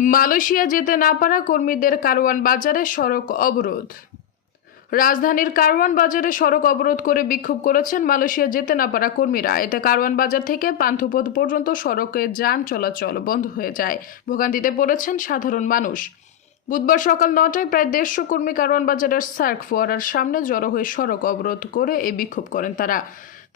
Malaysia যেতে না পারা কর্মীদের কারওয়ান বাজারে সড়ক অবরোধ। রাজধানীর কারওয়ান বাজারে সড়ক অবরোধ করে বিক্ষোভ করেছেন মালয়েশিয়া যেতে না পারা কর্মীরা। এতে কারওয়ান বাজার থেকে পান্থপথ পর্যন্ত সড়কে যান চলাচল বন্ধ হয়ে যায়। ভোগান্তিতে পড়েছেন সাধারণ মানুষ। বুধবার সকাল 9টায় প্রায় 150 কর্মী কারওয়ান বাজারের সার্ক ফোয়ারার সামনে জড়ো হয়ে সড়ক অবরোধ করে এই বিক্ষোভ করেন তারা।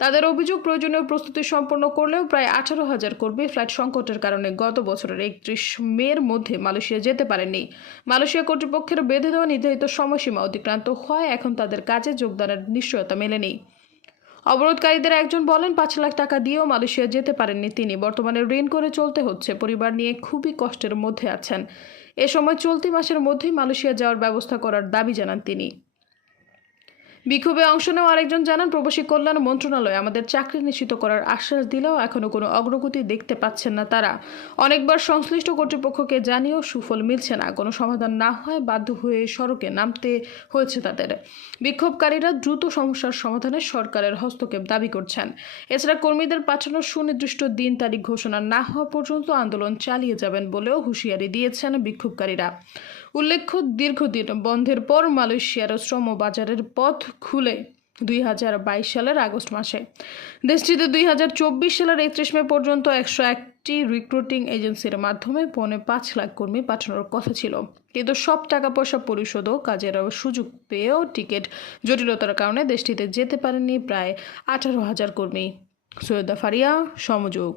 তাদের অভিযোগ, প্রয়োজনীয় প্রস্তুতি সম্পন্ন করলেও প্রায় 18,000 কর্মী ফ্লাইট সংকটের কারণে গত বছরের 31 মের মধ্যে মালয়েশিয়া যেতে পারেননি। মালয়েশিয়া কর্তৃপক্ষের বেঁধে দেওয়া নির্ধারিত সময়সীমা অতিক্রান্ত হয় এখন তাদের কাজে যোগদানের নিশ্চয়তা মেলেনি। অবরোধকারীদের একজন বলেন, 5 লাখ টাকা দিয়েও মালয়েশিয়া যেতে পারেননি তিনি। বর্তমানে ঋণ করে চলতে হচ্ছে, পরিবার নিয়ে খুবই কষ্টের মধ্যে আছেন। এ সময় চলতি মাসের মধ্যেই মালয়েশিয়া যাওয়ার ব্যবস্থা করার দাবি জানান তিনি। বিক্ষোভে অংশ নেওয়া আরেকজন জানান, প্রবাসী কল্যাণ মন্ত্রণালয় আমাদের চাকরি নিশ্চিত করার আশ্বাস দিলেও এখনো কোনো অগ্রগতি দেখতে পাচ্ছেন না তারা। অনেকবার সংশ্লিষ্ট কর্তৃপক্ষকে জানিয়েও সুফল মিলছে না। কোনো সমাধান না হয় বাধ্য হয়ে সড়কে নামতে হয়েছে তাদের। বিক্ষোভকারীরা দ্রুত সমস্যার সমাধানে সরকারের হস্তক্ষেপ দাবি করছেন। এছাড়া কর্মীদের পাঠানোর সুনির্দিষ্ট দিন তারিখ ঘোষণা না হওয়া পর্যন্ত আন্দোলন চালিয়ে যাবেন বলেও হুঁশিয়ারি দিয়েছেন বিক্ষোভকারীরা। উল্লেখ্য, দীর্ঘদিন বন্ধের পর মালয়েশিয়ার শ্রম বাজারের পথ খুলে 2022 সালের আগস্ট মাসে। দেশটিতে 2024 সালের 31 মে পর্যন্ত 101টি রিক্রুটিং এজেন্সির মাধ্যমে 5.5 লাখ কর্মী পাঠানোর কথা ছিল, কিন্তু সব টাকা পয়সা পরিশোধ ও কাজের সুযোগ পেয়েও টিকিট জটিলতার কারণে দেশটিতে যেতে পারেননি প্রায় 18,000 কর্মী। সৈয়দা ফারিয়া, সমযোগ।